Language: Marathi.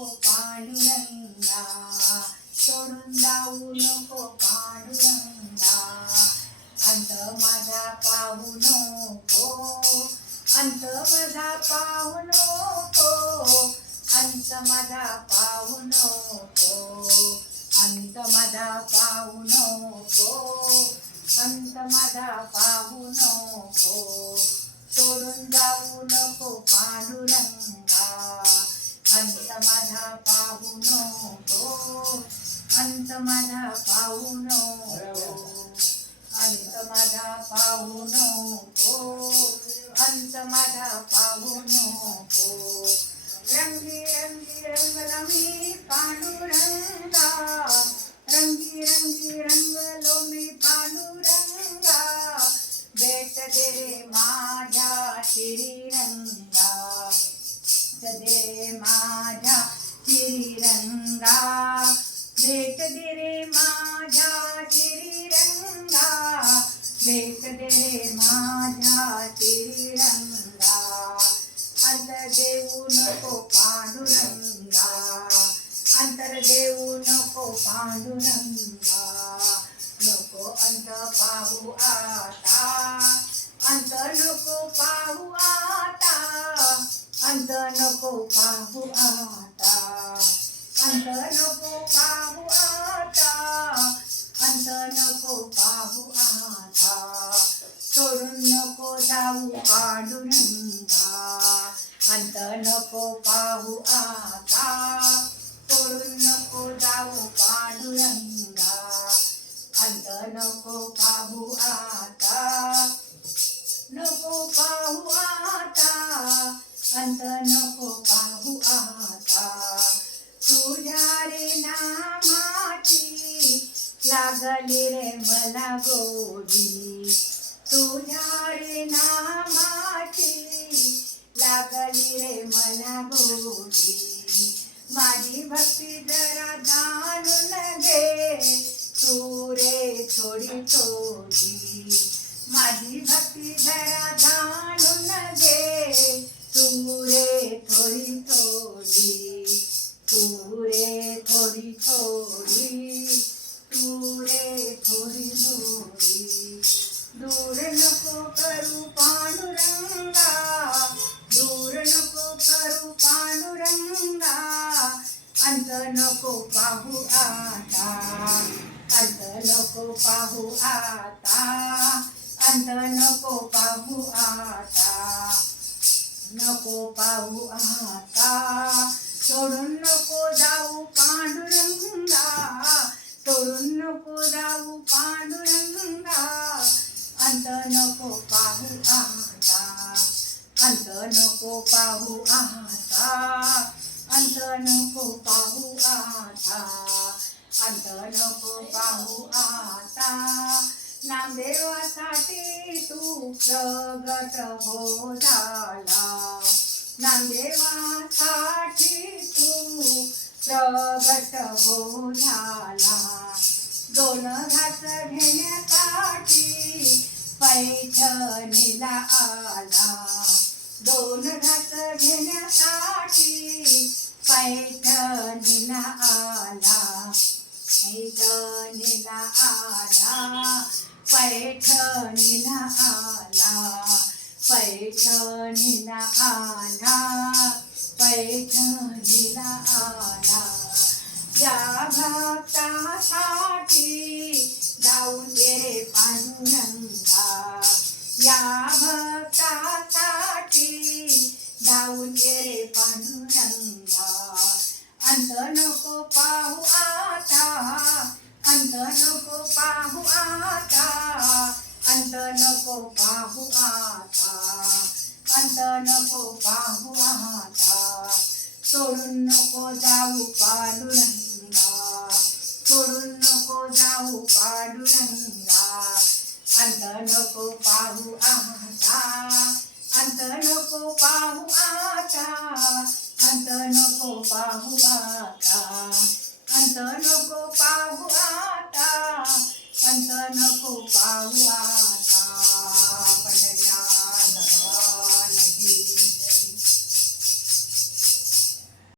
नको पांडुरंगा, सोडून जाऊ नको पांडुरंगा, अंत माझा पाहू नको, अंत माझा पाहू नको, अंत माझा पाहू नको, अंत माझा पाहू नको, अंत माझा पाहू नको, सोडून जाऊ नको पांडुरंगा, अंत माझा पाहू नको, अंत माझा पाहू नको, अंत माझा पाहू नको, अंत माझा पाहू नको, रंगी रंगी रंगला मी पांडुरंगा, रंगी रंगी रंगलो मी पांडुरंगा, भेट दे रे माझ्या श्रीरंगा, भेट दे रे माझ्या श्रीरंगा, भेट दे रे माझ्या श्रीरंगा, भेट दे रे माझ्या श्रीरंगा, अंतर देऊ नको पांडुरंगा, अंतर देऊ नको पांडुरंगा, नको अंत पाहू आता, अंत नको पाहू आता, अंत नको पाहू आता, अंत नको पाहू आता, अंत नको पाहू आता, सोडून नको जाऊ पांडुरंगा, अंत नको पाहू आता, सोडून नको जाऊ पांडुरंगा, अंत नको पाहू आता, नको पाहू आता, अंत नको पाहू आता, तुझ्या रे नामाची लागली रे मला गोडी, तुझ्या रे नामाची लागली रे मला गोडी, माझी भक्ती जरा जाणून घे तू रे थोडी थोडी, माझी भक्ती जरा जाणून घे तू रे थोडी थोडी, तू रे थोडी थोडी, तू रे थोडी थोडी, दूर नको करू पांडुरंगा, दूर नको करू पांडुरंगा, अंत नको पाहू आता, अंत नको पाहू आता, अंत नको पाहू आता, नको पाहू आता, सोडून नको जाऊ पांडुरंगा, सोडून नको जाऊ पांडुरंगा, अंत नको पाहू आता, अंत नको पाहू आता, अंत नको पाहू आता, अंत नको पाहू आता, नामदेवासाठी तू प्रगट हो झाला, नामदेवासाठी तू प्रगट हो झाला, दोन घास घेण्यासाठी पैठणीला आला, दोन घास घेण्यासाठी पैठणीला आला, पैठणीला आला, पैठणीला आला, पैठणीला आला, पैठणीला आला, या भक्तासाठी जाऊन दे रे पांडुरंगा, या भक्तासाठी जाऊन दे रे पांडुरंगा, अंत नको पाहू आता, अंत नको पाहू आता, अंत नको पाहू आता, अंत नको पाहू आता, सोडून नको जाऊ पांडुरंगा, सोडून नको जाऊ पांडुरंगा, अंत नको पाहू आता, अंत नको पाहू आता, अंत नको पाहू आता, अंत नको पाहू आता, अंत नको पाहू आता.